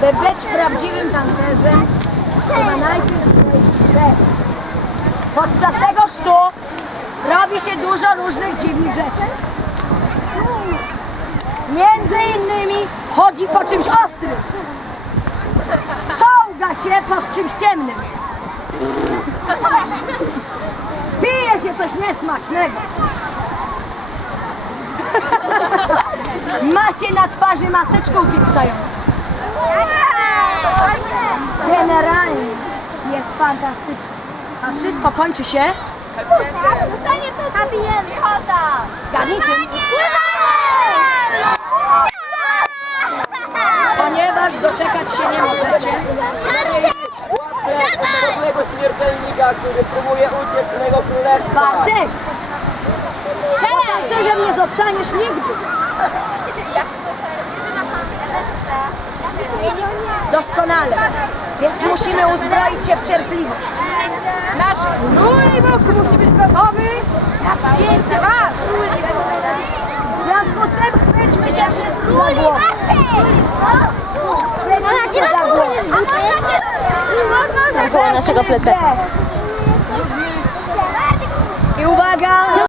By być prawdziwym tancerzem, trzeba najpierw wejść w. Podczas tego chrztu robi się dużo różnych dziwnych rzeczy. Między innymi chodzi po czymś ostrym. Czołga się pod czymś ciemnym. Pije się coś niesmacznego. Ma się na twarzy maseczkę upiększającą. Generalnie jest fantastycznie. A wszystko kończy się, Zostanie happy end. Piechota. zgadnijcie, ponieważ doczekać się nie możecie. Pewnego śmiertelnika, który próbuje uciec z mego królestwa. Bartek! Tancerzem nie zostaniesz nigdy. Doskonale. Więc musimy uzbroić się w cierpliwość. Nasz król Bóg musi być gotowy na przyjęcie was. W związku z tym chwyćmy się wszyscy za głowę. Chwyćmy się za głowę. Naszego plecaka. I uwaga!